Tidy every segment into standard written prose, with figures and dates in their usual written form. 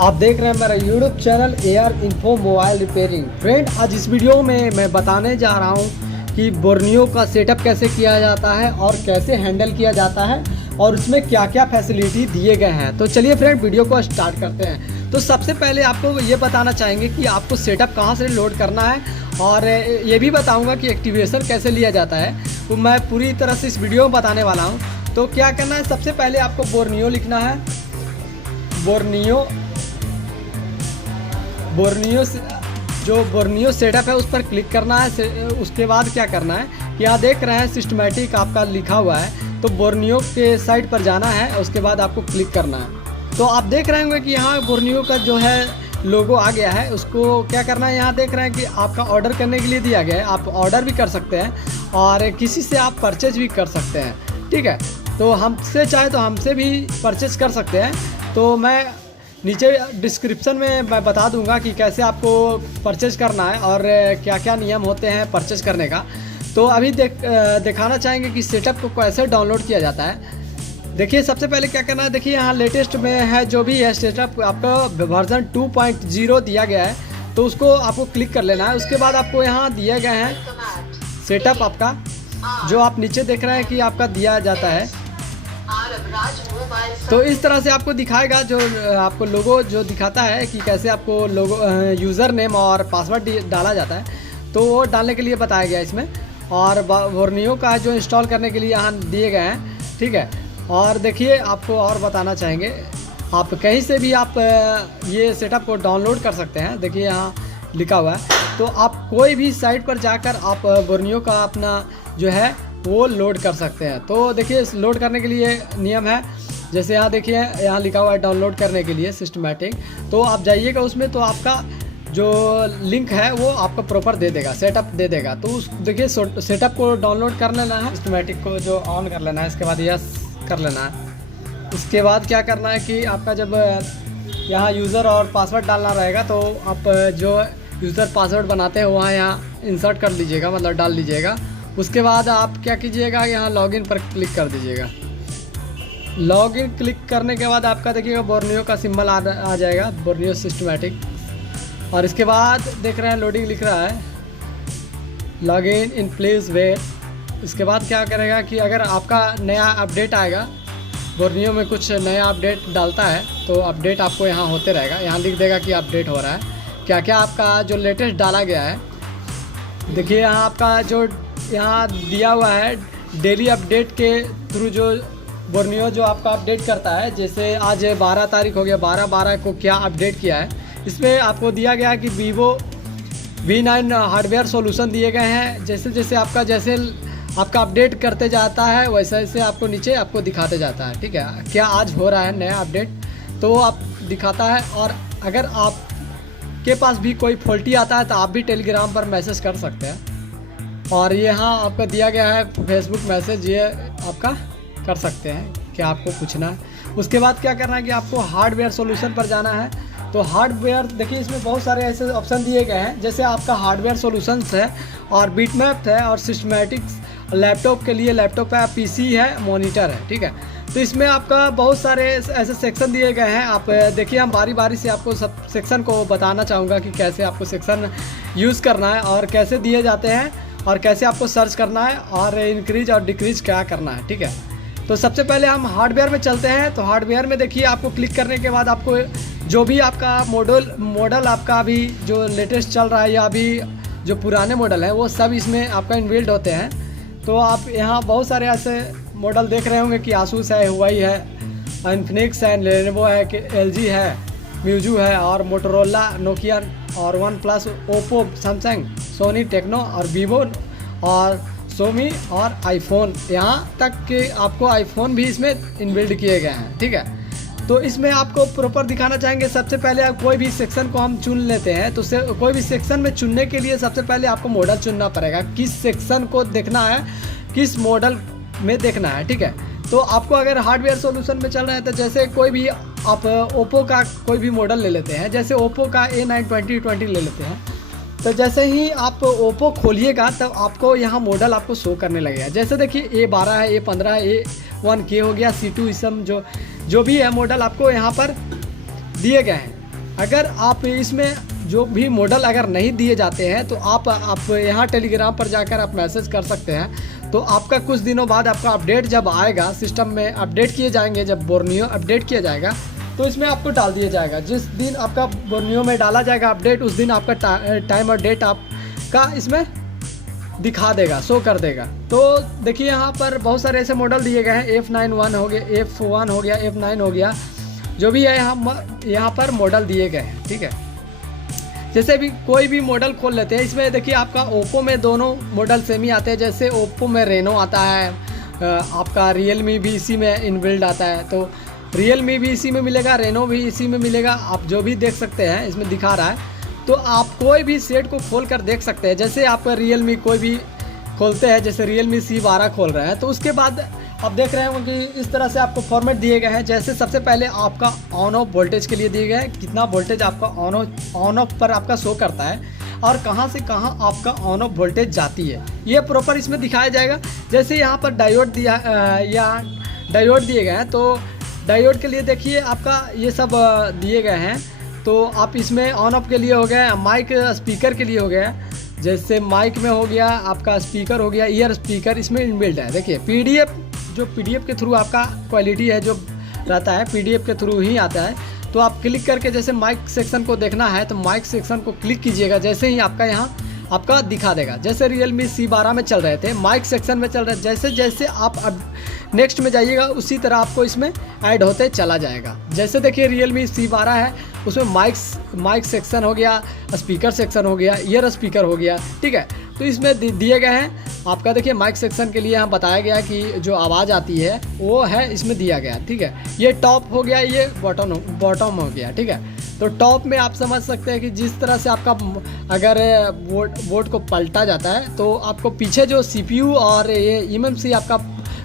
आप देख रहे हैं मेरा YouTube channel AR info mobile repairing. Friend, आज इस वीडियो में मैं बताने जा रहा हूं कि बोर्नियो का सेटअप कैसे किया जाता है और कैसे हैंडल किया जाता है और उसमें क्या क्या फैसिलिटी दिए गए हैं। तो चलिए फ्रेंड, वीडियो को स्टार्ट करते हैं। तो सबसे पहले आपको ये बताना चाहेंगे कि आपको सेटअप कहां से लोड करना है और ये भी बताऊँगा कि एक्टिवेशन कैसे लिया जाता है। तो मैं पूरी तरह से इस वीडियो में बताने वाला हूँ। तो क्या करना है, सबसे पहले आपको बोर्नियो लिखना है। बोर्नियो सेटअप है, उस पर क्लिक करना है। उसके बाद क्या करना है कि यहाँ देख रहे हैं सिस्टमैटिक आपका लिखा हुआ है, तो बोर्नियो के साइट पर जाना है। उसके बाद आपको क्लिक करना है। तो आप देख रहे होंगे कि यहाँ बोर्नियो का जो है लोगो आ गया है। उसको क्या करना है, यहाँ देख रहे हैं कि आपका ऑर्डर करने के लिए दिया गया है। आप ऑर्डर भी कर सकते हैं और किसी से आप परचेज भी कर सकते हैं, ठीक है। तो हमसे चाहे तो हमसे भी परचेज कर सकते हैं। तो मैं नीचे डिस्क्रिप्शन में मैं बता दूंगा कि कैसे आपको परचेज करना है और क्या क्या नियम होते हैं परचेज करने का। तो अभी दिखाना चाहेंगे कि सेटअप को कैसे डाउनलोड किया जाता है। देखिए, सबसे पहले क्या करना है, देखिए यहाँ लेटेस्ट में है जो भी है सेटअप, आपका वर्जन 2.0 दिया गया है, तो उसको आपको क्लिक कर लेना है। उसके बाद आपको यहाँ दिए गए हैं सेटअप आपका, जो आप नीचे देख रहे हैं कि आपका दिया जाता है। तो इस तरह से आपको दिखाएगा, जो आपको लोगो जो दिखाता है कि कैसे आपको लोगो यूज़र नेम और पासवर्ड डाला जाता है, तो वो डालने के लिए बताया गया इसमें। और बोर्नियो का जो इंस्टॉल करने के लिए यहाँ दिए गए हैं, ठीक है। और देखिए, आपको और बताना चाहेंगे, आप कहीं से भी आप ये सेटअप को डाउनलोड कर सकते हैं। देखिए यहाँ लिखा हुआ है, तो आप कोई भी साइट पर जाकर आप बोर्नियो का अपना जो है वो लोड कर सकते हैं। तो देखिए, लोड करने के लिए नियम है, जैसे यहाँ देखिए यहाँ लिखा हुआ है डाउनलोड करने के लिए सिस्टमैटिक। तो आप जाइएगा उसमें, तो आपका जो लिंक है वो आपको प्रॉपर दे देगा, सेटअप दे देगा। तो उस देखिए सेटअप को डाउनलोड कर लेना है, सिस्टमैटिक को जो ऑन कर लेना है। इसके बाद यस कर लेना है। उसके बाद क्या करना है कि आपका जब यहाँ यूज़र और पासवर्ड डालना रहेगा, तो आप जो यूज़र पासवर्ड बनाते हैं वहाँ यहाँ इंसर्ट कर लीजिएगा, मतलब डाल लीजिएगा। उसके बाद आप क्या कीजिएगा, यहाँ लॉगिन पर क्लिक कर दीजिएगा। लॉगिन क्लिक करने के बाद आपका देखिएगा बोर्नियो का सिंबल आ जाएगा, बोर्नियो सिस्टमैटिक। और इसके बाद देख रहे हैं लोडिंग लिख रहा है, लॉगिन इन प्लीज़ वेट। इसके बाद क्या करेगा कि अगर आपका नया अपडेट आएगा, बोर्नियो में कुछ नया अपडेट डालता है, तो अपडेट आपको यहाँ होते रहेगा। यहाँ लिख देगा कि अपडेट हो रहा है, क्या क्या आपका जो लेटेस्ट डाला गया है। देखिए यहाँ आपका जो यहाँ दिया हुआ है डेली अपडेट के थ्रू, जो बोर्नियो जो आपका अपडेट करता है। जैसे आज 12 तारीख हो गया, 12/12 को क्या अपडेट किया है, इसमें आपको दिया गया है कि वीवो V9 हार्डवेयर सॉल्यूशन दिए गए हैं। जैसे जैसे आपका अपडेट करते जाता है, वैसे वैसे आपको नीचे आपको दिखाते जाता है, ठीक है। क्या आज हो रहा है नया अपडेट, तो आप दिखाता है। और अगर आपके पास भी कोई फॉल्टी आता है, तो आप भी टेलीग्राम पर मैसेज कर सकते हैं। और यहाँ आपको दिया गया है फेसबुक मैसेज, ये आपका कर सकते हैं कि आपको पूछना है। उसके बाद क्या करना है कि आपको हार्डवेयर सॉल्यूशन पर जाना है। तो हार्डवेयर देखिए, इसमें बहुत सारे ऐसे ऑप्शन दिए गए हैं, जैसे आपका हार्डवेयर सॉल्यूशंस है और बिटमैप है और सिस्टमैटिक्स। लैपटॉप के लिए लैपटॉप है, PC है, मॉनिटर है, ठीक है। तो इसमें आपका बहुत सारे ऐसे सेक्शन दिए गए हैं। आप देखिए, हम बारी बारी से आपको सब सेक्शन को बताना चाहूँगा कि कैसे आपको सेक्शन यूज़ करना है और कैसे दिए जाते हैं और कैसे आपको सर्च करना है और इंक्रीज और डिक्रीज क्या करना है, ठीक है। तो सबसे पहले हम हार्डवेयर में चलते हैं। तो हार्डवेयर में देखिए, आपको क्लिक करने के बाद आपको जो भी आपका मॉडल आपका अभी जो लेटेस्ट चल रहा है या अभी जो पुराने मॉडल है, वो सब इसमें आपका इनबिल्ट होते हैं। तो आप यहाँ बहुत सारे ऐसे मॉडल देख रहे होंगे कि आसूस है, हुआई है, इन्फिनिक्स है, लेनोवो है, LG है, म्यूजू है और मोटोरोला, नोकिया और OnePlus, Oppo, Samsung, Sony, Tecno और वीवो और सोमी और आईफोन, यहाँ तक कि आपको आईफोन भी इसमें इनबिल्ड किए गए हैं, ठीक है। तो इसमें आपको प्रॉपर दिखाना चाहेंगे। सबसे पहले आप कोई भी सेक्शन को हम चुन लेते हैं, तो कोई भी सेक्शन में चुनने के लिए सबसे पहले आपको मॉडल चुनना पड़ेगा, किस सेक्शन को देखना है, किस मॉडल में देखना है, ठीक है। तो आपको अगर हार्डवेयर सॉल्यूशन में चल रहे हैं, तो जैसे कोई भी आप ओप्पो का कोई भी मॉडल ले लेते हैं, जैसे ओप्पो का A9 2020 ले लेते हैं। तो जैसे ही आप ओप्पो खोलिएगा, तब आपको यहाँ मॉडल आपको शो करने लगेगा। जैसे देखिए A12 है, A15 है, A1K हो गया, C2 इसम जो भी है मॉडल आपको यहाँ पर दिए गए हैं। अगर आप इसमें जो भी मॉडल अगर नहीं दिए जाते हैं तो आप यहाँ टेलीग्राम पर जाकर आप मैसेज कर सकते हैं। तो आपका कुछ दिनों बाद आपका अपडेट जब आएगा, सिस्टम में अपडेट किए जाएंगे, जब बोर्नियो अपडेट किया जाएगा तो इसमें आपको डाल दिया जाएगा। जिस दिन आपका बोर्नियो में डाला जाएगा अपडेट, उस दिन आपका टाइम और डेट आपका इसमें दिखा देगा, शो कर देगा। तो देखिए यहाँ पर बहुत सारे ऐसे मॉडल दिए गए हैं, F91 हो गया, F1 हो गया, F9 हो गया, जो भी है यहाँ पर मॉडल दिए गए हैं। ठीक है, जैसे भी कोई भी मॉडल खोल लेते हैं। इसमें देखिए आपका ओप्पो में दोनों मॉडल सेम ही आते हैं। जैसे ओप्पो में रेनो आता है, आपका रियलमी भी इसी में इनबिल्ड आता है, तो रियलमी भी इसी में मिलेगा, रेनो भी इसी में मिलेगा। आप जो भी देख सकते हैं इसमें दिखा रहा है, तो आप कोई भी सेट को खोल कर देख सकते हैं। जैसे आप रियलमी कोई भी खोलते हैं, जैसे रियलमी C12 खोल रहे हैं, तो उसके बाद आप देख रहे हैं कि इस तरह से आपको फॉर्मेट दिए गए हैं। जैसे सबसे पहले आपका ऑन ऑफ वोल्टेज के लिए दिए गए हैं, कितना वोल्टेज आपका ऑन ऑफ पर आपका शो करता है और कहां से कहां आपका ऑन ऑफ वोल्टेज जाती है, ये प्रॉपर इसमें दिखाया जाएगा। जैसे यहाँ पर डायोड डायोड दिए गए हैं, तो डायोड के लिए देखिए आपका ये सब दिए गए हैं। तो आप इसमें ऑन ऑफ के लिए हो गया, माइक स्पीकर के लिए हो गया, जैसे माइक में हो गया, आपका स्पीकर हो गया, ईयर स्पीकर इसमें इनबिल्ट है। देखिए पीडीएफ के थ्रू आपका क्वालिटी है जो रहता है, पीडीएफ के थ्रू ही आता है। तो आप क्लिक करके जैसे माइक सेक्शन को देखना है तो माइक सेक्शन को क्लिक कीजिएगा, जैसे ही आपका यहाँ आपका दिखा देगा। जैसे रियलमी C12 में चल रहे थे, माइक सेक्शन में चल रहे थे, जैसे जैसे आप अब नेक्स्ट में जाइएगा उसी तरह आपको इसमें ऐड होते चला जाएगा। जैसे देखिए रियलमी C12 है, उसमें माइक सेक्शन हो गया, स्पीकर सेक्शन हो गया, ईयर स्पीकर हो गया। ठीक है, तो इसमें दिए गए हैं आपका। देखिए माइक सेक्शन के लिए यहाँ बताया गया कि जो आवाज़ आती है वो है इसमें दिया गया। ठीक है, ये टॉप हो गया, ये बॉटम हो गया। ठीक है, तो टॉप में आप समझ सकते हैं कि जिस तरह से आपका अगर बोर्ड को पलटा जाता है तो आपको पीछे जो CPU और ये eMMC आपका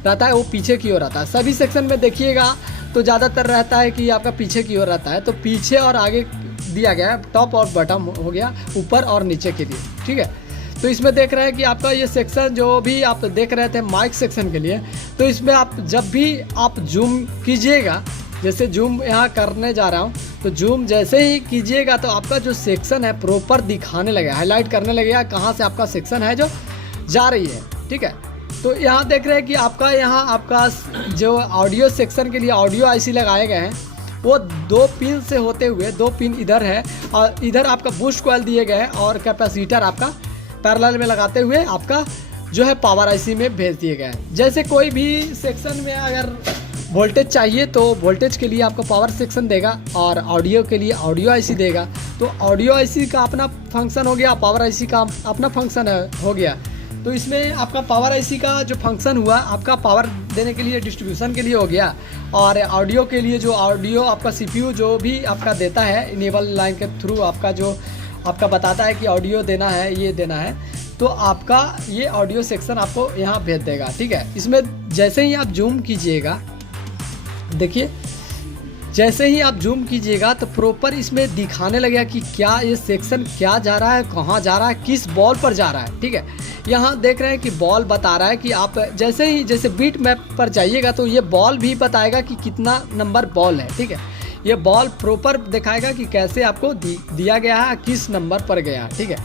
रहता है वो पीछे की ओर रहता है। सभी सेक्शन में देखिएगा तो ज़्यादातर रहता है कि आपका पीछे की ओर रहता है, तो पीछे और आगे दिया गया है, टॉप और बॉटम हो गया, ऊपर और नीचे के लिए। ठीक है, तो इसमें देख रहे हैं कि आपका ये सेक्शन जो भी आप देख रहे थे माइक सेक्शन के लिए, तो इसमें आप जब भी आप जूम कीजिएगा, जैसे जूम यहाँ करने जा रहा हूँ, तो जूम जैसे ही कीजिएगा तो आपका जो सेक्शन है प्रॉपर दिखाने लगेगा, हाईलाइट करने लगेगा कहाँ से आपका सेक्शन है जो जा रही है। ठीक है, तो यहाँ देख रहे हैं कि आपका यहाँ आपका जो ऑडियो सेक्शन के लिए ऑडियो IC लगाए गए हैं, वो 2 पिन से होते हुए 2 पिन इधर है और इधर आपका बूस्ट कॉइल दिए गए हैं और कैपेसिटर आपका पैरेलल में लगाते हुए आपका जो है पावर IC में भेज दिए गए हैं। जैसे कोई भी सेक्शन में अगर वोल्टेज चाहिए तो वोल्टेज के लिए आपको पावर सेक्शन देगा और ऑडियो के लिए ऑडियो IC देगा। तो ऑडियो IC का अपना फंक्शन हो गया, पावर IC का अपना फंक्शन हो गया। तो इसमें आपका पावर IC का जो फंक्शन हुआ आपका पावर देने के लिए, डिस्ट्रीब्यूशन के लिए हो गया, और ऑडियो के लिए जो ऑडियो आपका CPU जो भी आपका देता है इनेबल लाइन के थ्रू, आपका जो आपका बताता है कि ऑडियो देना है, ये देना है, तो आपका ये ऑडियो सेक्शन आपको यहाँ भेज देगा। ठीक है, इसमें जैसे ही आप जूम कीजिएगा, देखिए जैसे ही आप जूम कीजिएगा तो प्रॉपर इसमें दिखाने लगेगा कि क्या ये सेक्शन क्या जा रहा है, कहाँ जा रहा है, किस बॉल पर जा रहा है। ठीक है, यहाँ देख रहे हैं कि बॉल बता रहा है कि आप जैसे बीट मैप पर जाइएगा तो ये बॉल भी बताएगा कि कितना नंबर बॉल है। ठीक है, ये बॉल प्रॉपर दिखाएगा कि कैसे आपको दिया गया है, किस नंबर पर गया। ठीक है,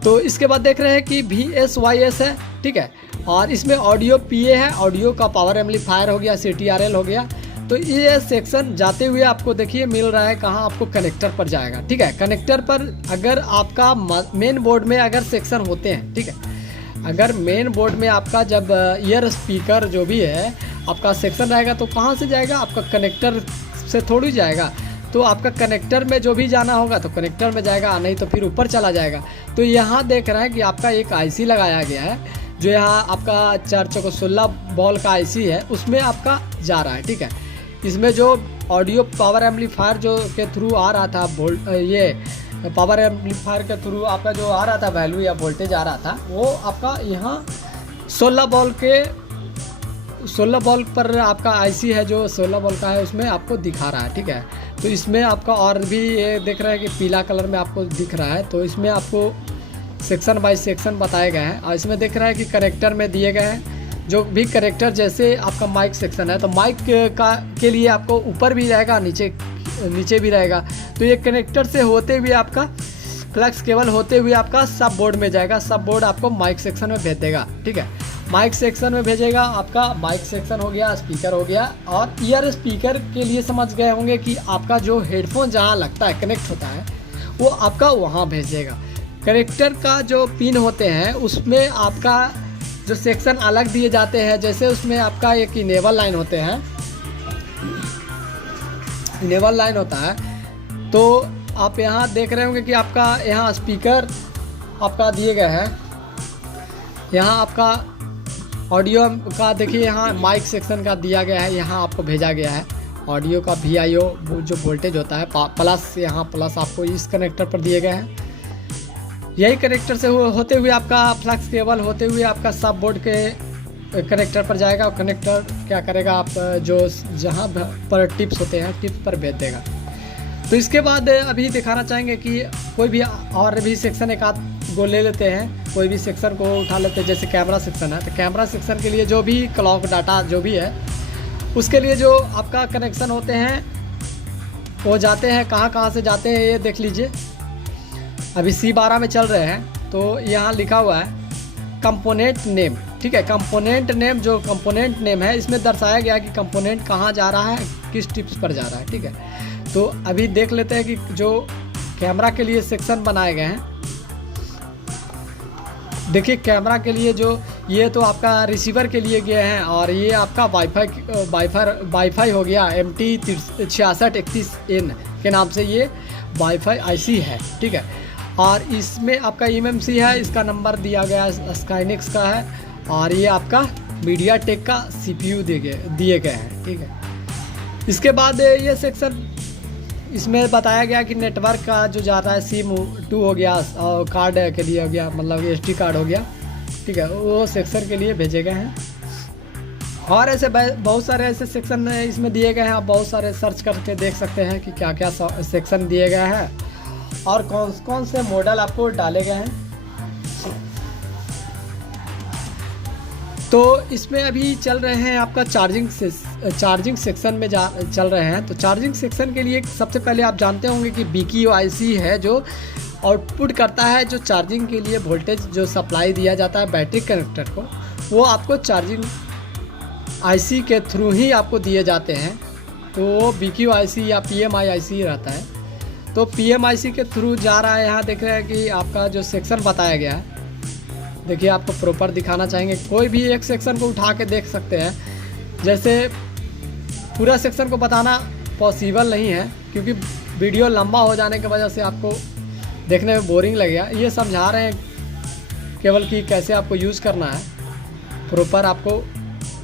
तो इसके बाद देख रहे हैं कि VSYS है। ठीक है, और इसमें ऑडियो PA है, ऑडियो का पावर एम्पलीफायर हो गया, CTRL हो गया। तो ये सेक्शन जाते हुए आपको देखिए मिल रहा है कहाँ, आपको कनेक्टर पर जाएगा। ठीक है, कनेक्टर पर अगर आपका मेन बोर्ड में अगर सेक्शन होते हैं, ठीक है, अगर मेन बोर्ड में आपका जब ईयर स्पीकर जो भी है आपका सेक्शन रहेगा तो कहाँ से जाएगा, आपका कनेक्टर से थोड़ी जाएगा। तो आपका कनेक्टर में जो भी जाना होगा तो कनेक्टर में जाएगा, नहीं तो फिर ऊपर चला जाएगा। तो यहाँ देख रहे हैं कि आपका एक IC लगाया गया है जो यहाँ आपका 416 बॉल का IC है, उसमें आपका जा रहा है। ठीक है, इसमें जो ऑडियो पावर एम्पलीफायर जो के थ्रू आ रहा था, ये पावर एम्पलीफायर के थ्रू आपका जो आ रहा था वैल्यू या वोल्टेज आ रहा था, वो आपका यहाँ 16 बॉल पर आपका IC है जो 16 बॉल का है, उसमें आपको दिखा रहा है। ठीक है, तो इसमें आपका और भी ये देख रहा है कि पीला कलर में आपको दिख रहा है, तो इसमें आपको सेक्शन बाय सेक्शन बताए गए हैं। और इसमें देख रहा है कि करेक्टर में दिए गए हैं जो भी करेक्टर, जैसे आपका माइक सेक्शन है तो माइक के लिए आपको ऊपर भी रहेगा, नीचे नीचे भी रहेगा। तो ये कनेक्टर से होते हुए आपका फ्लैक्स केबल होते हुए आपका सब बोर्ड में जाएगा। सब बोर्ड आपको माइक सेक्शन में भेज देगा, ठीक है। माइक सेक्शन में भेजेगा, आपका माइक सेक्शन हो गया, स्पीकर हो गया, और ईयर स्पीकर के लिए समझ गए होंगे कि आपका जो हेडफोन जहाँ लगता है, कनेक्ट होता है, वो आपका वहाँ भेजेगा। कनेक्टर का जो पिन होते हैं उसमें आपका जो सेक्शन अलग दिए जाते हैं, जैसे उसमें आपका एक इनेबल लाइन होते हैं, इनेबल लाइन होता है। तो आप यहाँ देख रहे होंगे कि आपका यहाँ स्पीकर आपका दिए गए हैं, यहाँ आपका ऑडियो का देखिए, यहाँ माइक सेक्शन का दिया गया है, यहाँ आपको भेजा गया है ऑडियो का VIO जो वोल्टेज होता है प्लस, यहाँ प्लस आपको इस कनेक्टर पर दिए गए हैं। यही कनेक्टर से होते हुए आपका फ्लैक्स केबल होते हुए आपका सब बोर्ड के कनेक्टर पर जाएगा, और कनेक्टर क्या करेगा, आप जो जहाँ पर टिप्स होते हैं टिप्स पर भेज देगा। तो इसके बाद अभी दिखाना चाहेंगे कि कोई भी और भी सेक्शन एक आध गो ले लेते हैं, कोई भी सेक्शन को उठा लेते हैं। जैसे कैमरा सेक्शन है, तो कैमरा सेक्शन के लिए जो भी क्लॉक डाटा जो भी है, उसके लिए जो आपका कनेक्शन होते हैं वो जाते हैं, कहाँ से जाते हैं ये देख लीजिए। अभी C12 में चल रहे हैं, तो यहाँ लिखा हुआ है कंपोनेंट नेम, ठीक है। कंपोनेंट नेम, जो कंपोनेंट नेम है इसमें दर्शाया गया है कि कंपोनेंट कहाँ जा रहा है, किस टिप्स पर जा रहा है, ठीक है। तो अभी देख लेते हैं कि जो कैमरा के लिए सेक्शन बनाए गए हैं, देखिए कैमरा के लिए जो ये तो आपका रिसीवर के लिए गए हैं, और ये आपका वाईफाई हो गया MT6631N के नाम से ये वाईफाई IC है, ठीक है। और इसमें आपका MMC है, इसका नंबर दिया गया स्काइनेक्स का है, और ये आपका मीडियाटेक का CPU दिए गए हैं, ठीक है। इसके बाद ये सेक्शन इसमें बताया गया कि नेटवर्क का जो जाता है SIM2 हो गया, और कार्ड के लिए हो गया, मतलब SD कार्ड हो गया, ठीक है, वो सेक्शन के लिए भेजे गए हैं। और ऐसे बहुत सारे ऐसे सेक्शन इसमें दिए गए हैं, आप बहुत सारे सर्च करके देख सकते हैं कि क्या क्या सेक्शन दिए गए हैं और कौन कौन से मॉडल आपको डाले गए हैं। तो इसमें अभी चल रहे हैं आपका चार्जिंग सेक्शन में चल रहे हैं। तो चार्जिंग सेक्शन के लिए सबसे पहले आप जानते होंगे कि BQIC है, जो आउटपुट करता है, जो चार्जिंग के लिए वोल्टेज जो सप्लाई दिया जाता है बैटरी कनेक्टर को, वो आपको चार्जिंग IC के थ्रू ही आपको दिए जाते हैं। तो वो BQIC या PMIC रहता है। तो PMIC के थ्रू जा रहा है। यहाँ देख रहे हैं कि आपका जो सेक्शन बताया गया है, देखिए आपको प्रॉपर दिखाना चाहेंगे, कोई भी एक सेक्शन को उठा के देख सकते हैं। जैसे पूरा सेक्शन को बताना पॉसिबल नहीं है, क्योंकि वीडियो लंबा हो जाने की वजह से आपको देखने में बोरिंग लगेगा। ये समझा रहे हैं केवल कि कैसे आपको यूज़ करना है, प्रॉपर आपको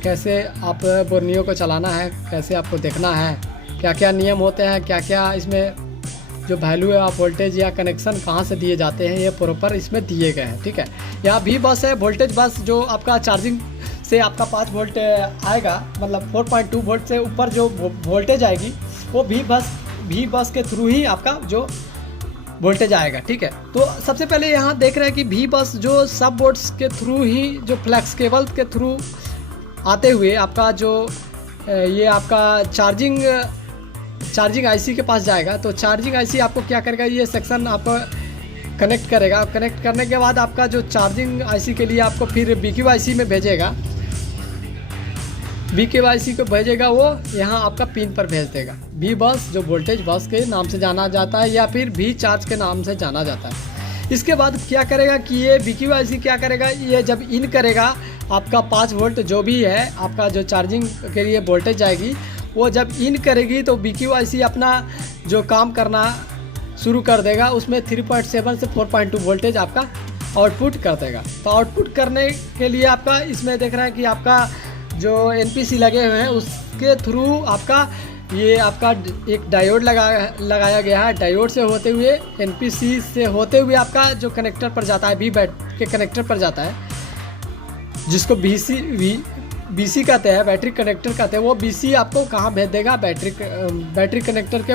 कैसे आप बोर्नियो को चलाना है, कैसे आपको देखना है, क्या क्या नियम होते हैं, क्या क्या इसमें जो वैल्यू है, आप वोल्टेज या कनेक्शन कहाँ से दिए जाते हैं, ये प्रॉपर इसमें दिए गए हैं, ठीक है। यहाँ भी बस है, वोल्टेज बस जो आपका चार्जिंग से आपका 5 वोल्ट आएगा, मतलब 4.2 वोल्ट से ऊपर जो वोल्टेज आएगी वो भी बस के थ्रू ही आपका जो वोल्टेज आएगा, ठीक है। तो सबसे पहले यहाँ देख रहे हैं कि भी बस जो सब बोर्ड्स के थ्रू ही, जो फ्लैक्स केबल के थ्रू आते हुए आपका जो ये आपका चार्जिंग IC के पास जाएगा। तो चार्जिंग IC आपको क्या करेगा, ये सेक्शन आपको कनेक्ट करेगा। कनेक्ट करने के बाद आपका जो चार्जिंग IC के लिए आपको फिर BQIC में भेजेगा, BQIC को भेजेगा, वो यहाँ आपका पिन पर भेज देगा। भी बस जो वोल्टेज बस के नाम से जाना जाता है, या फिर भी चार्ज के नाम से जाना जाता है। इसके बाद क्या करेगा कि ये BQIC क्या करेगा, ये जब इन करेगा आपका 5 वोल्ट जो भी है आपका जो चार्जिंग के लिए वोल्टेज जाएगी, वो जब इन करेगी तो BQIC अपना जो काम करना शुरू कर देगा। उसमें 3.7 से 4.2 वोल्टेज आपका आउटपुट कर देगा। तो आउटपुट करने के लिए आपका इसमें देख रहे हैं कि आपका जो NPC लगे हुए हैं उसके थ्रू आपका ये आपका एक डायोड लगाया गया है। डायोड से होते हुए NPC से होते हुए आपका जो कनेक्टर पर जाता है, भी बैट के कनेक्टर पर जाता है, जिसको BC कहते हैं, बैटरी कनेक्टर कहते हैं। वो BC आपको कहाँ भेज देगा, बैटरी कनेक्टर के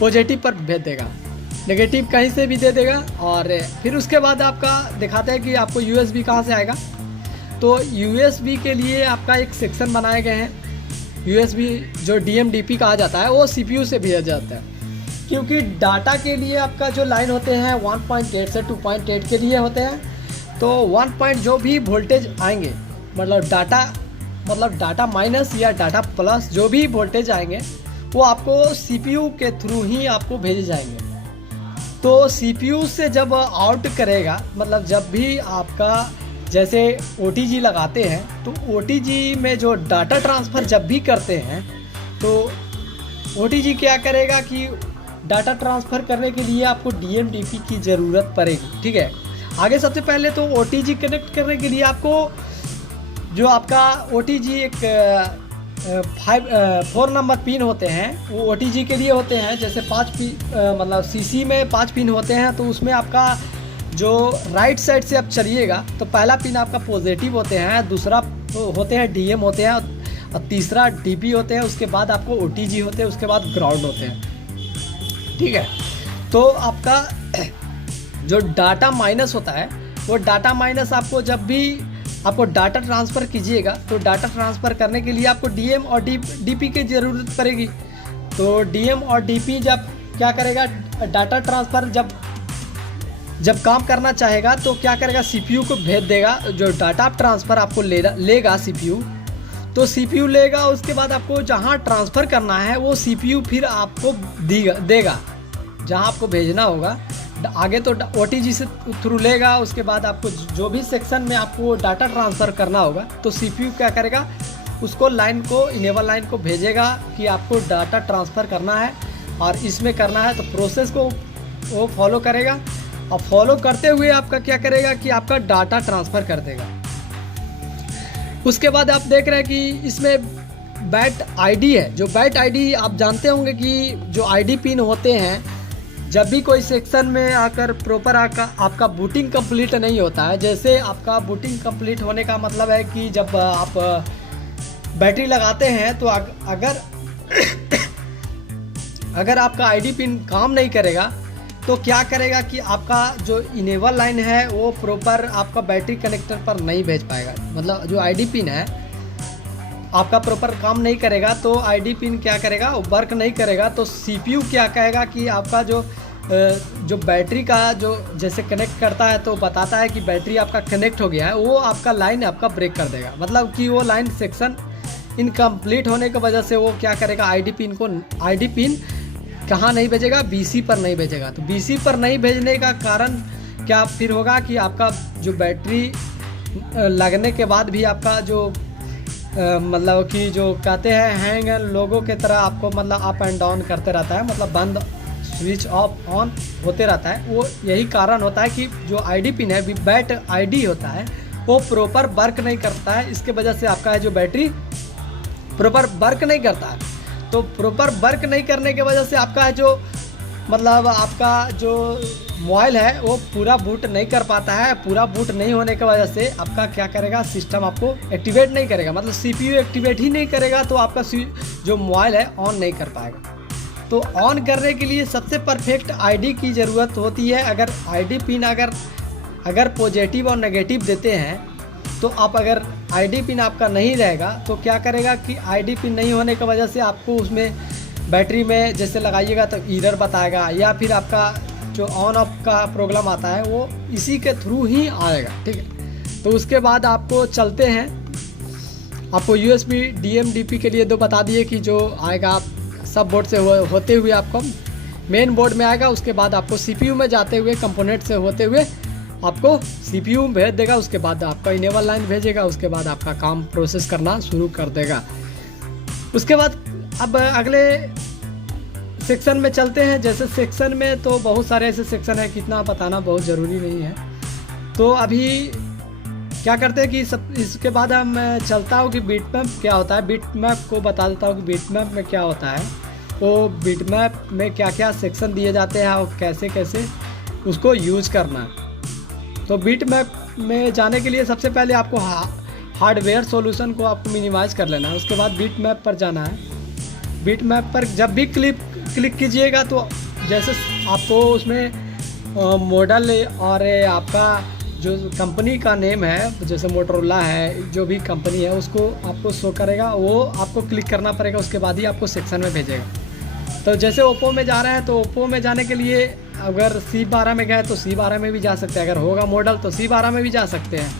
पॉजिटिव पर भेज देगा, नेगेटिव कहीं से भी दे देगा। और फिर उसके बाद आपका दिखाते हैं कि आपको USB कहाँ से आएगा। तो USB के लिए आपका एक सेक्शन बनाए गए हैं, USB जो DMDP कहा जाता है वो CPU से भेजा जाता है, क्योंकि डाटा के लिए आपका जो लाइन होते हैं 1.8 से 2.8 के लिए होते हैं। तो 1 पॉइंट जो भी वोल्टेज आएंगे, मतलब डाटा माइनस या डाटा प्लस जो भी वोल्टेज आएंगे वो आपको CPU के थ्रू ही आपको भेजे जाएंगे। तो CPU से जब आउट करेगा, मतलब जब भी आपका जैसे OTG लगाते हैं तो OTG में जो डाटा ट्रांसफ़र जब भी करते हैं तो OTG क्या करेगा कि डाटा ट्रांसफ़र करने के लिए आपको DMDP की ज़रूरत पड़ेगी। ठीक है, आगे सबसे पहले तो OTG कनेक्ट करने के लिए आपको जो आपका OTG एक 4 नंबर पिन होते हैं वो OTG के लिए होते हैं। जैसे 5 पिन मतलब CC में 5 पिन होते हैं, तो उसमें आपका जो राइट साइड से आप चलिएगा तो पहला पिन आपका पॉजिटिव होते हैं, दूसरा होते हैं DM होते हैं और तीसरा DP होते हैं, उसके बाद आपको OTG होते हैं, उसके बाद ग्राउंड होते हैं। ठीक है, तो आपका जो डाटा माइनस होता है वो डाटा माइनस आपको जब भी आपको डाटा ट्रांसफ़र कीजिएगा तो डाटा ट्रांसफ़र करने के लिए आपको DM और DP की ज़रूरत पड़ेगी। तो DM और DP जब क्या करेगा, डाटा ट्रांसफ़र जब काम करना चाहेगा तो क्या करेगा, CPU को भेज देगा। जो डाटा ट्रांसफ़र आपको लेगा CPU, तो CPU लेगा, उसके बाद आपको जहाँ ट्रांसफ़र करना है वो CPU फिर आपको देगा जहाँ आपको भेजना होगा। आगे तो OTG से थ्रू लेगा, उसके बाद आपको जो भी सेक्शन में आपको डाटा ट्रांसफ़र करना होगा तो CPU क्या करेगा, उसको लाइन को इनेबल लाइन को भेजेगा कि आपको डाटा ट्रांसफ़र करना है और इसमें करना है। तो प्रोसेस को वो फॉलो करेगा और फॉलो करते हुए आपका क्या करेगा कि आपका डाटा ट्रांसफ़र कर देगा। उसके बाद आप देख रहे हैं कि इसमें बैट ID है। जो बैट ID आप जानते होंगे कि जो ID पिन होते हैं, जब भी कोई सेक्शन में आकर प्रॉपर आपका बूटिंग कंप्लीट नहीं होता है। जैसे आपका बूटिंग कंप्लीट होने का मतलब है कि जब आप बैटरी लगाते हैं तो अगर आपका ID पिन काम नहीं करेगा तो क्या करेगा कि आपका जो इनेबल लाइन है वो प्रॉपर आपका बैटरी कनेक्टर पर नहीं भेज पाएगा। मतलब जो ID पिन है आपका प्रॉपर काम नहीं करेगा तो ID पिन क्या करेगा, वर्क नहीं करेगा। तो CPU क्या कहेगा कि आपका जो बैटरी का जो जैसे कनेक्ट करता है तो बताता है कि बैटरी आपका कनेक्ट हो गया है, वो आपका लाइन आपका ब्रेक कर देगा। मतलब कि वो लाइन सेक्शन इनकम्प्लीट होने की वजह से वो क्या करेगा, ID पिन कहाँ नहीं भेजेगा, BC पर नहीं भेजेगा। तो BC पर नहीं भेजने का कारण क्या फिर होगा कि आपका जो बैटरी लगने के बाद भी आपका जो मतलब कि जो कहते हैं हैंग लोगों के तरह आपको मतलब अप एंड डाउन करते रहता है, मतलब बंद स्विच ऑफ ऑन होते रहता है। वो यही कारण होता है कि जो ID पिन है बैट ID होता है वो प्रॉपर वर्क नहीं करता है। इसके वजह से आपका है जो बैटरी प्रॉपर वर्क नहीं करता है। तो प्रॉपर वर्क नहीं करने के वजह से आपका है जो मतलब आपका जो मोबाइल है वो पूरा बूट नहीं कर पाता है। पूरा बूट नहीं होने की वजह से आपका क्या करेगा, सिस्टम आपको एक्टिवेट नहीं करेगा, मतलब CPU एक्टिवेट ही नहीं करेगा तो आपका जो मोबाइल है ऑन नहीं कर पाएगा। तो ऑन करने के लिए सबसे परफेक्ट ID की ज़रूरत होती है। अगर ID पिन अगर पॉजिटिव और नेगेटिव देते हैं तो आप अगर ID पिन आपका नहीं रहेगा तो क्या करेगा कि ID पिन नहीं होने की वजह से आपको उसमें बैटरी में जैसे लगाइएगा तो एरर बताएगा, या फिर आपका जो ऑन ऑफ का प्रॉब्लम आता है वो इसी के थ्रू ही आएगा। ठीक है, तो उसके बाद आपको चलते हैं, आपको USB DMDP के लिए दो बता दिए कि जो आएगा सब बोर्ड से होते हुए आपको मेन बोर्ड में आएगा। उसके बाद आपको CPU में जाते हुए कंपोनेंट से होते हुए आपको CPU भेज देगा। उसके बाद आपका इनेबल लाइन भेजेगा, उसके बाद आपका काम प्रोसेस करना शुरू कर देगा। उसके बाद अब अगले सेक्शन में चलते हैं। जैसे सेक्शन में तो बहुत सारे ऐसे सेक्शन है, कितना बताना बहुत ज़रूरी नहीं है। तो अभी क्या करते हैं कि इसके बाद हम चलता हूँ कि बिटमैप क्या होता है। बिटमैप को बता देता हूँ कि बिटमैप में क्या होता है। तो बिटमैप में क्या क्या सेक्शन दिए जाते हैं और कैसे कैसे उसको यूज करना है। तो बिटमैप में जाने के लिए सबसे पहले आपको हार्डवेयर सॉल्यूशन को आपको मिनिमाइज कर लेना है। उसके बाद बिटमैप पर जाना है। बिटमैप पर जब भी क्लिक कीजिएगा तो जैसे आपको उसमें मॉडल और आपका जो कंपनी का नेम है, जैसे मोटरोला है, जो भी कंपनी है उसको आपको शो करेगा, वो आपको क्लिक करना पड़ेगा, उसके बाद ही आपको सेक्शन में भेजेगा। तो जैसे ओप्पो में जा रहे हैं तो ओप्पो में जाने के लिए अगर C12 में गए तो C12 में भी जा सकते हैं, अगर होगा मॉडल तो C12 में भी जा सकते हैं,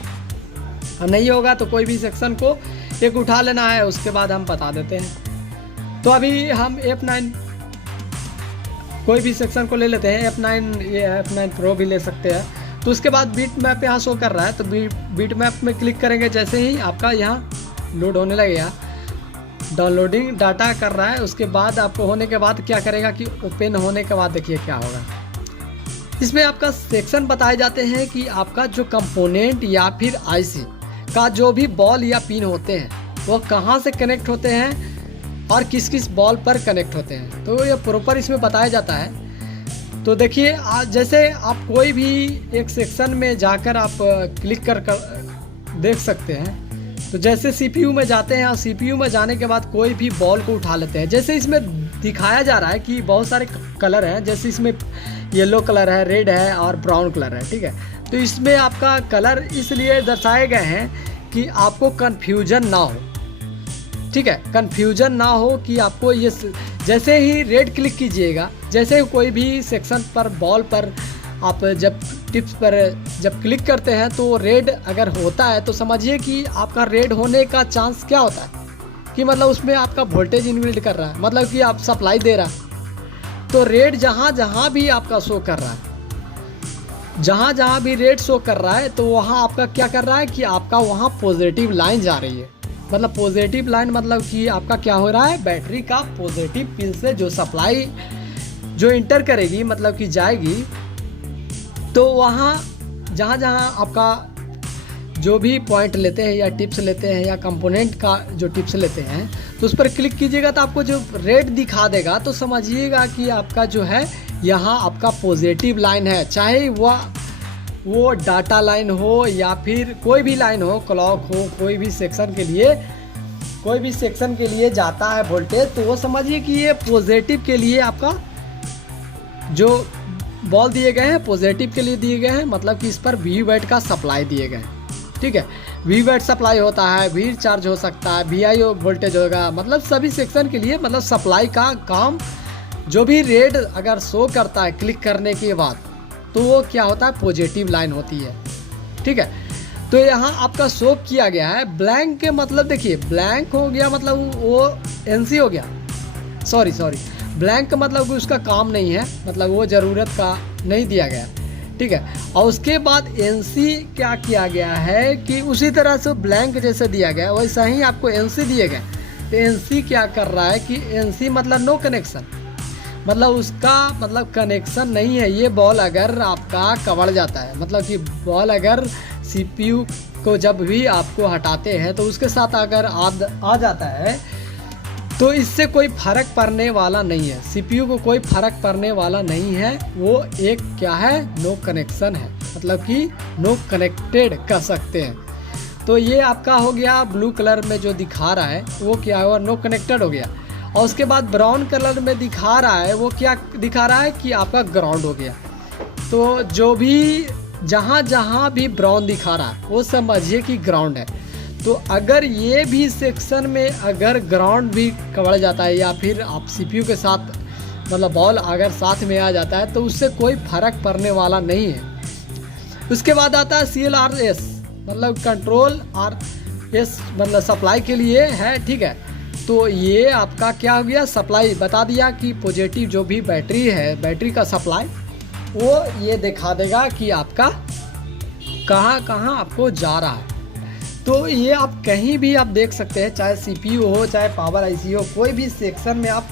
और नहीं होगा तो कोई भी सेक्शन को एक उठा लेना है, उसके बाद हम बता देते हैं। तो अभी हम F9 कोई भी सेक्शन को ले लेते हैं, F9, ये F9 प्रो भी ले सकते हैं। तो उसके बाद बीट मैप यहाँ शो कर रहा है, तो बीट मैप में क्लिक करेंगे, जैसे ही आपका यहाँ लोड होने लगेगा, डाउनलोडिंग डाटा कर रहा है, उसके बाद आपको होने के बाद क्या करेगा कि ओपन होने के बाद देखिए क्या होगा। इसमें आपका सेक्शन बताए जाते हैं कि आपका जो कंपोनेंट या फिर आईसी का जो भी बॉल या पिन होते हैं वो कहाँ से कनेक्ट होते हैं और किस किस बॉल पर कनेक्ट होते हैं, तो ये प्रॉपर इसमें बताया जाता है। तो देखिए जैसे आप कोई भी एक सेक्शन में जाकर आप क्लिक कर देख सकते हैं। तो जैसे CPU में जाते हैं और CPU में जाने के बाद कोई भी बॉल को उठा लेते हैं, जैसे इसमें दिखाया जा रहा है कि बहुत सारे कलर हैं, जैसे इसमें येलो कलर है, रेड है और ब्राउन कलर है, ठीक है। तो इसमें आपका कलर इसलिए दर्शाए गए हैं कि आपको कन्फ्यूजन ना हो, ठीक है, कन्फ्यूजन ना हो कि आपको ये जैसे ही रेड क्लिक कीजिएगा, जैसे कोई भी सेक्शन पर बॉल पर आप जब टिप्स पर जब क्लिक करते हैं तो रेड अगर होता है तो समझिए कि आपका रेड होने का चांस क्या होता है कि मतलब उसमें आपका वोल्टेज इनबिल्ट कर रहा है, मतलब कि आप सप्लाई दे रहा है। तो रेड जहाँ जहाँ भी आपका शो कर रहा है, जहाँ जहाँ भी रेड शो कर रहा है, तो वहाँ आपका क्या कर रहा है कि आपका वहाँ पॉजिटिव लाइन जा रही है। मतलब पॉजिटिव लाइन मतलब कि आपका क्या हो रहा है, बैटरी का पॉजिटिव पिन से जो सप्लाई जो इंटर करेगी, मतलब कि जाएगी, तो वहाँ जहाँ जहाँ आपका जो भी पॉइंट लेते हैं या टिप्स लेते हैं या कंपोनेंट का जो टिप्स लेते हैं, तो उस पर क्लिक कीजिएगा तो आपको जो रेड दिखा देगा, तो समझिएगा कि आपका जो है यहाँ आपका पॉजिटिव लाइन है, चाहे वो डाटा लाइन हो या फिर कोई भी लाइन हो, क्लॉक हो, कोई भी सेक्शन के लिए जाता है वोल्टेज, तो वो समझिए कि ये पॉजिटिव के लिए आपका जो बॉल दिए गए हैं पॉजिटिव के लिए दिए गए हैं, मतलब कि इस पर V वैट का सप्लाई दिए गए हैं, ठीक है। V वैट सप्लाई होता है, V चार्ज हो सकता है, VI वोल्टेज होगा, मतलब सभी सेक्शन के लिए मतलब सप्लाई का काम। जो भी रेड अगर शो करता है क्लिक करने के बाद, तो वो क्या होता है, पॉजिटिव लाइन होती है, ठीक है। तो यहाँ आपका शो किया गया है। ब्लैंक के मतलब देखिए, ब्लैंक हो गया मतलब वो NC हो गया, सॉरी ब्लैंक का मतलब उसका काम नहीं है, मतलब वो ज़रूरत का नहीं दिया गया, ठीक है। और उसके बाद NC क्या किया गया है कि उसी तरह से ब्लैंक जैसे दिया गया वैसा ही आपको NC दिए गए। तो NC क्या कर रहा है कि NC मतलब नो कनेक्शन, मतलब उसका मतलब कनेक्शन नहीं है। ये बॉल अगर आपका कवर जाता है, मतलब कि बॉल अगर CPU को जब भी आपको हटाते हैं तो उसके साथ अगर आ जाता है तो इससे कोई फ़र्क पड़ने वाला नहीं है, CPU को कोई फ़र्क पड़ने वाला नहीं है। वो एक क्या है, नो कनेक्शन है, मतलब कि नो कनेक्टेड कर सकते हैं। तो ये आपका हो गया ब्लू कलर में जो दिखा रहा है वो क्या हुआ, नो कनेक्टेड हो गया। और उसके बाद ब्राउन कलर में दिखा रहा है, वो क्या दिखा रहा है कि आपका ग्राउंड हो गया। तो जो भी जहाँ जहाँ भी ब्राउन दिखा रहा है वो समझिए कि ग्राउंड है। तो अगर ये भी सेक्शन में अगर ग्राउंड भी कवर जाता है या फिर आप CPU के साथ मतलब बॉल अगर साथ में आ जाता है तो उससे कोई फ़र्क पड़ने वाला नहीं है। उसके बाद आता है CLRS, मतलब कंट्रोल RS, मतलब सप्लाई के लिए है, ठीक है। तो ये आपका क्या हो गया, सप्लाई बता दिया कि पॉजिटिव जो भी बैटरी है, बैटरी का सप्लाई वो ये दिखा देगा कि आपका कहाँ कहाँ आपको जा रहा है। तो ये आप कहीं भी आप देख सकते हैं, चाहे CPU हो चाहे पावर IC हो, कोई भी सेक्शन में आप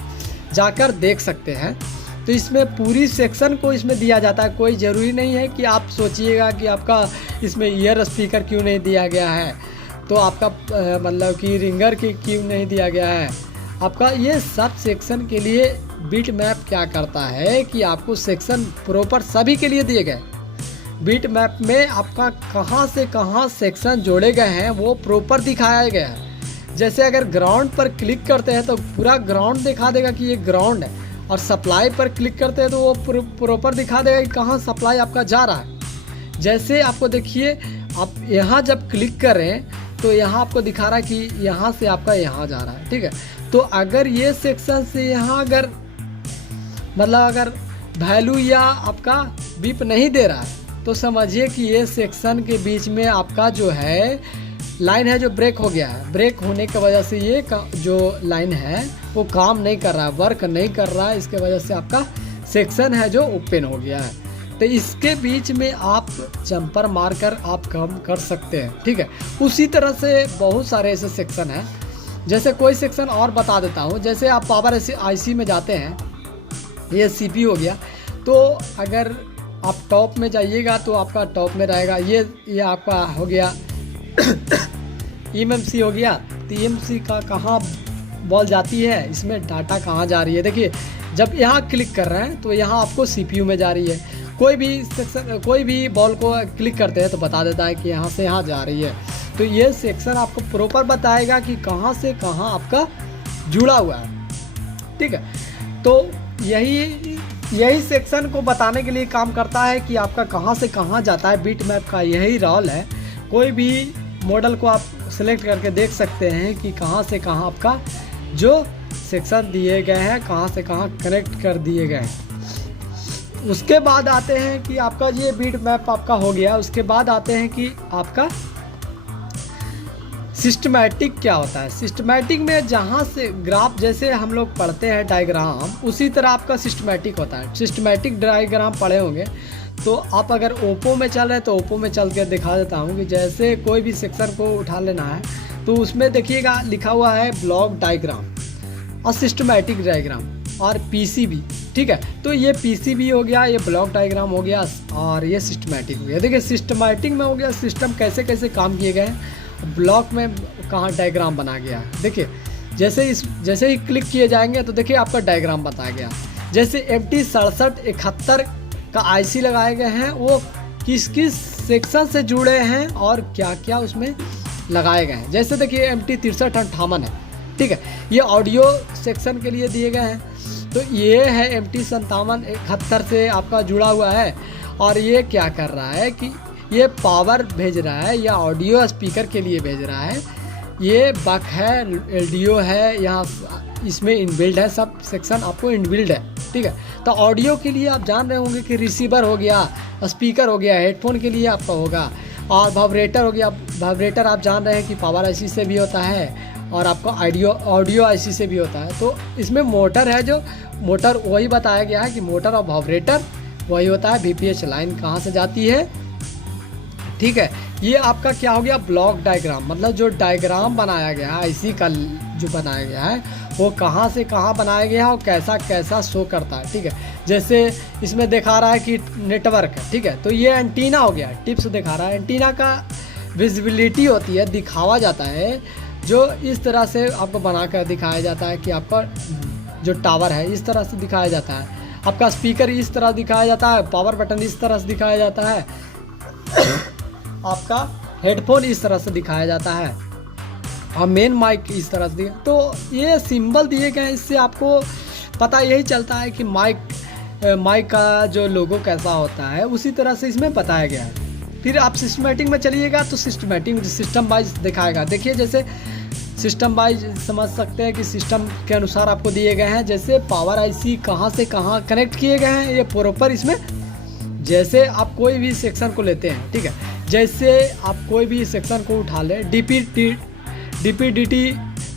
जाकर देख सकते हैं। तो इसमें पूरी सेक्शन को इसमें दिया जाता है, कोई ज़रूरी नहीं है कि आप सोचिएगा कि आपका इसमें ईयर स्पीकर क्यों नहीं दिया गया है, तो आपका मतलब कि रिंगर की क्यों नहीं दिया गया है। आपका ये सब सेक्शन के लिए बीट मैप क्या करता है कि आपको सेक्शन प्रॉपर सभी के लिए दिए गए। बीट मैप में आपका कहाँ से कहाँ सेक्शन जोड़े गए हैं वो प्रॉपर दिखाया गया है। जैसे अगर ग्राउंड पर क्लिक करते हैं तो पूरा ग्राउंड दिखा देगा कि ये ग्राउंड है, और सप्लाई पर क्लिक करते हैं तो वो प्रॉपर दिखा देगा कि कहाँ सप्लाई आपका जा रहा है। जैसे आपको देखिए, आप यहाँ जब क्लिक कर रहे हैं तो यहाँ आपको दिखा रहा है कि यहाँ से आपका यहाँ जा रहा है, ठीक है। तो अगर ये सेक्शन से यहाँ अगर मतलब अगर वैल्यू या आपका बीप नहीं दे रहा है तो समझिए कि ये सेक्शन के बीच में आपका जो है लाइन है जो ब्रेक हो गया है। ब्रेक होने की वजह से ये जो लाइन है वो काम नहीं कर रहा है, वर्क नहीं कर रहा है, इसके वजह से आपका सेक्शन है जो ओपन हो गया है। तो इसके बीच में आप जंपर मारकर आप काम कर सकते हैं, ठीक है। उसी तरह से बहुत सारे ऐसे सेक्शन हैं। जैसे कोई सेक्शन और बता देता हूँ, जैसे आप पावर आईसी में जाते हैं, ये सीपीयू हो गया, तो अगर आप टॉप में जाइएगा तो आपका टॉप में रहेगा ये आपका हो गया ईएमसी हो गया। तो ईएमसी का कहाँ बॉल जाती है, इसमें डाटा कहाँ जा रही है। देखिए जब यहाँ क्लिक कर रहे हैं तो यहाँ आपको सीपीयू में जा रही है। कोई भी सेक्शन कोई भी बॉल को क्लिक करते हैं तो बता देता है कि यहाँ से यहाँ जा रही है। तो ये सेक्शन आपको प्रॉपर बताएगा कि कहाँ से कहाँ आपका जुड़ा हुआ है, ठीक है। तो यही सेक्शन को बताने के लिए काम करता है कि आपका कहाँ से कहाँ जाता है। बिट मैप का यही रोल है। कोई भी मॉडल को आप सेलेक्ट करके देख सकते हैं कि कहाँ से कहाँ आपका जो सेक्शन दिए गए हैं कहाँ से कहाँ कनेक्ट कर दिए गए हैं। उसके बाद आते हैं कि आपका ये बिट मैप आपका हो गया। उसके बाद आते हैं कि आपका सिस्टमैटिक क्या होता है। सिस्टमैटिक में जहाँ से ग्राफ जैसे हम लोग पढ़ते हैं डायग्राम, उसी तरह आपका सिस्टमैटिक होता है। सिस्टमैटिक डायग्राम पढ़े होंगे तो आप अगर ओप्पो में चल रहे हैं तो ओप्पो में चल के दिखा देता हूँ कि जैसे कोई भी सेक्शन को उठा लेना है तो उसमें देखिएगा लिखा हुआ है ब्लॉक डायग्राम और सिस्टमैटिक डायग्राम और पीसीबी, ठीक है। तो ये पीसीबी हो गया, ये ब्लॉक डायग्राम हो गया और ये सिस्टमैटिक हो गया। देखिए सिस्टमैटिक में हो गया सिस्टम कैसे कैसे काम किए गए हैं, ब्लॉक में कहाँ डायग्राम बना गया है। देखिए जैसे ही क्लिक किए जाएंगे तो देखिए आपका डायग्राम बताया गया। जैसे MT6771 का आईसी लगाए गए हैं, वो किस किस सेक्शन से जुड़े हैं और क्या क्या उसमें लगाए गए हैं। जैसे देखिए MT6358 है, ठीक है, ये ऑडियो सेक्शन के लिए दिए गए हैं। तो ये है MT5771 से आपका जुड़ा हुआ है और ये क्या कर रहा है कि ये पावर भेज रहा है या ऑडियो स्पीकर के लिए भेज रहा है। ये बक है, LDO है, यहाँ इसमें इनबिल्ड है, सब सेक्शन आपको इनबिल्ड है, ठीक है। तो ऑडियो के लिए आप जान रहे होंगे कि रिसीवर हो गया, स्पीकर हो गया, हेडफोन के लिए आपका होगा और वाइब्रेटर हो गया। वाइब्रेटर आप जान रहे हैं कि पावर आईसी से भी होता है और आपको ऑडियो आईसी से भी होता है। तो इसमें मोटर है, जो मोटर वही बताया गया है कि मोटर और वाइब्रेटर वही होता है। VPH लाइन कहाँ से जाती है, ठीक है। ये आपका क्या हो गया ब्लॉक डायग्राम, मतलब जो डायग्राम बनाया गया है आईसी का जो बनाया गया है वो कहाँ से कहाँ बनाया गया है और कैसा कैसा शो करता है, ठीक है। जैसे इसमें दिखा रहा है कि नेटवर्क है, ठीक है। तो ये एंटीना हो गया, टिप्स दिखा रहा है। एंटीना का विजिबिलिटी होती है, दिखावा जाता है, जो इस तरह से आपको बनाकर दिखाया जाता है कि आपका जो टावर है इस तरह से दिखाया जाता है, आपका स्पीकर इस तरह दिखाया जाता है, पावर बटन इस तरह से दिखाया जाता है, आपका हेडफोन इस तरह से दिखाया जाता है और मेन माइक इस तरह से। तो ये सिंबल दिए गए हैं, इससे आपको पता यही चलता है कि माइक का जो लोगो कैसा होता है, उसी तरह से इसमें बताया गया है। फिर आप सिस्टमैटिक में चलिएगा तो सिस्टमैटिक सिस्टम वाइज दिखाएगा। देखिए जैसे सिस्टम वाइज समझ सकते हैं कि सिस्टम के अनुसार आपको दिए गए हैं। जैसे पावर आईसी कहाँ से कहाँ कनेक्ट किए गए हैं ये प्रॉपर इसमें। जैसे आप कोई भी सेक्शन को लेते हैं, ठीक है, जैसे आप कोई भी सेक्शन को उठा लें, DPDT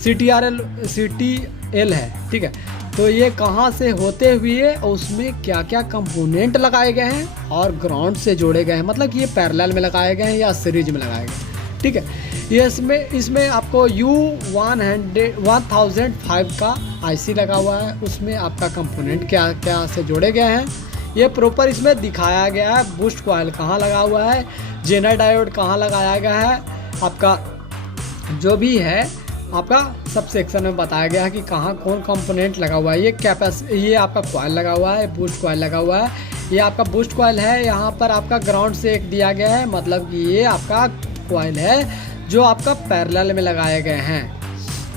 CTL है, ठीक है। तो ये कहाँ से होते हुए उसमें क्या क्या कंपोनेंट लगाए गए हैं और ग्राउंड से जोड़े गए हैं, मतलब कि ये पैरेलल में लगाए गए हैं या सीरीज में लगाए गए हैं, ठीक है। ये इसमें आपको U1005 का आईसी लगा हुआ है, उसमें आपका कंपोनेंट क्या क्या से जोड़े गए हैं ये प्रॉपर इसमें दिखाया गया है। बूस्ट कॉइल कहाँ लगा हुआ है, जेनर डायोड कहाँ लगाया गया है, आपका जो भी है आपका सब सेक्शन में बताया गया है कि कहाँ कौन कंपोनेंट लगा हुआ है। ये आपका कॉइल लगा हुआ है, बूस्ट कॉइल लगा हुआ है, ये आपका बूस्ट कॉइल है। यहाँ पर आपका ग्राउंड से एक दिया गया है, मतलब कि ये आपका कॉइल है जो आपका पैरेलल में लगाए गए हैं।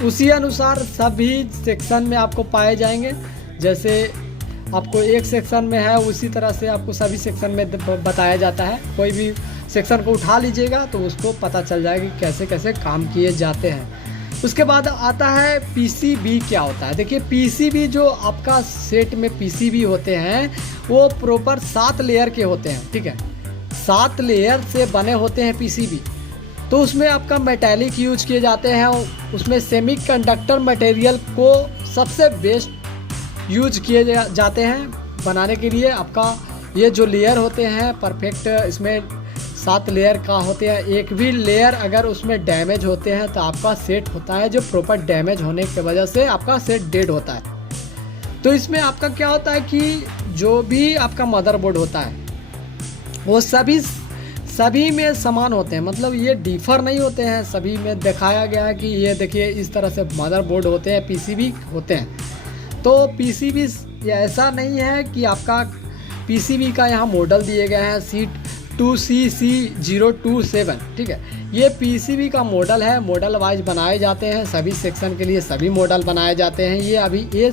उसी अनुसार सभी सेक्शन में आपको पाए जाएंगे। जैसे आपको एक सेक्शन में है उसी तरह से आपको सभी सेक्शन में बताया जाता है। कोई भी सेक्शन को उठा लीजिएगा तो उसको पता चल जाएगा कि कैसे कैसे काम किए जाते हैं। उसके बाद आता है पीसीबी क्या होता है। देखिए पीसीबी जो आपका सेट में पीसीबी होते हैं वो प्रॉपर 7 लेयर के होते हैं, ठीक है। 7 लेयर से बने होते हैं पीसीबी। तो उसमें आपका मेटालिक यूज किए जाते हैं, उसमें सेमीकंडक्टर मटेरियल को सबसे बेस्ट यूज किए जाते हैं बनाने के लिए। आपका ये जो लेयर होते हैं परफेक्ट, इसमें 7 लेयर का होते हैं। एक भी लेयर अगर उसमें डैमेज होते हैं तो आपका सेट होता है जो प्रॉपर डैमेज होने की वजह से आपका सेट डेड होता है। तो इसमें आपका क्या होता है कि जो भी आपका मदरबोर्ड होता है वो सभी में समान होते हैं, मतलब ये डिफर नहीं होते हैं। सभी में दिखाया गया है कि ये देखिए इस तरह से मदरबोर्ड होते हैं, पीसीबी होते हैं। तो पीसीबी ऐसा नहीं है कि आपका पीसीबी का यहाँ मॉडल दिए गए हैं C2CC027, ठीक है। ये पीसीबी का मॉडल है, मॉडल वाइज बनाए जाते हैं। सभी सेक्शन के लिए सभी मॉडल बनाए जाते हैं। ये अभी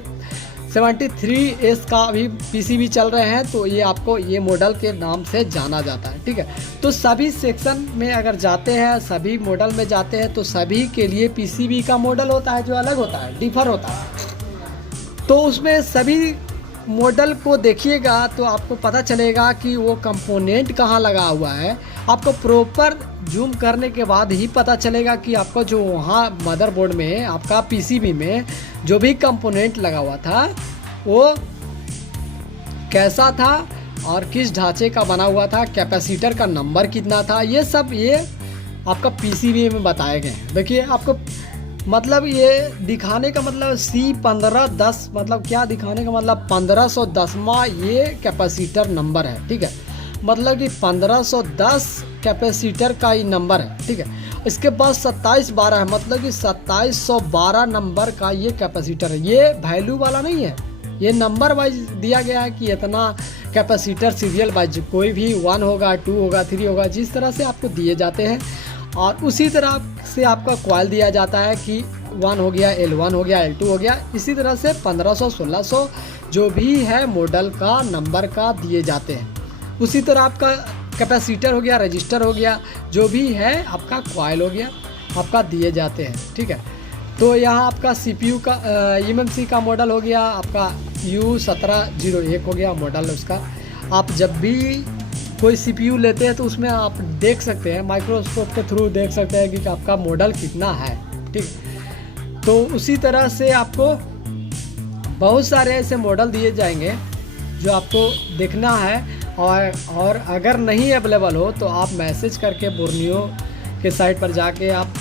A73S का अभी पीसीबी चल रहे हैं, तो ये आपको ये मॉडल के नाम से जाना जाता है, ठीक है। तो सभी सेक्शन में अगर जाते हैं, सभी मॉडल में जाते हैं तो सभी के लिए पीसीबी का मॉडल होता है जो अलग होता है, डिफर होता है। तो उसमें सभी मॉडल को देखिएगा तो आपको पता चलेगा कि वो कंपोनेंट कहाँ लगा हुआ है। आपको प्रॉपर जूम करने के बाद ही पता चलेगा कि आपको जो वहाँ मदरबोर्ड में आपका पीसीबी में जो भी कंपोनेंट लगा हुआ था वो कैसा था और किस ढांचे का बना हुआ था, कैपेसिटर का नंबर कितना था, ये सब ये आपका पीसीबी में बताए गए हैं। देखिए आपको मतलब ये दिखाने का मतलब C1510 मतलब क्या दिखाने का मतलब 1510वां ये कैपेसिटर नंबर है, ठीक है। मतलब कि 1510 कैपेसिटर का ही नंबर है, ठीक है। इसके बाद 2712 है, मतलब कि 2712 नंबर का ये कैपेसिटर है। ये वैल्यू वाला नहीं है, ये नंबर वाइज दिया गया है कि इतना कैपेसिटर सीरियल वाइज, कोई भी 1 होगा 2 होगा 3 होगा, जिस तरह से आपको दिए जाते हैं। और उसी तरह से आपका कॉइल दिया जाता है कि 1 हो गया, L1 हो गया, L2 हो गया। इसी तरह से 1500 1600 जो भी है मॉडल का नंबर का दिए जाते हैं। उसी तरह आपका कैपेसिटर हो गया, रजिस्टर हो गया, जो भी है आपका कॉइल हो गया, आपका दिए जाते हैं, ठीक है। तो यहाँ आपका CPU का MMC का मॉडल हो गया, आपका U1701 हो गया मॉडल उसका। आप जब भी कोई CPU लेते हैं तो उसमें आप देख सकते हैं, माइक्रोस्कोप के थ्रू देख सकते हैं कि आपका मॉडल कितना है, ठीक। तो उसी तरह से आपको बहुत सारे ऐसे मॉडल दिए जाएंगे जो आपको देखना है। और अगर नहीं अवेलेबल हो तो आप मैसेज करके बोर्नियो के साइट पर जाके आप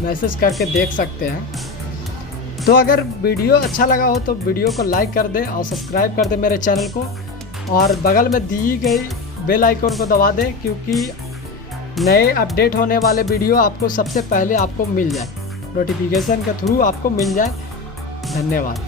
मैसेज करके देख सकते हैं। तो अगर वीडियो अच्छा लगा हो तो वीडियो को लाइक कर दें और सब्सक्राइब कर दें मेरे चैनल को, और बगल में दी गई बेल आइकन को दबा दें, क्योंकि नए अपडेट होने वाले वीडियो आपको सबसे पहले आपको मिल जाए, नोटिफिकेशन के थ्रू आपको मिल जाए। धन्यवाद।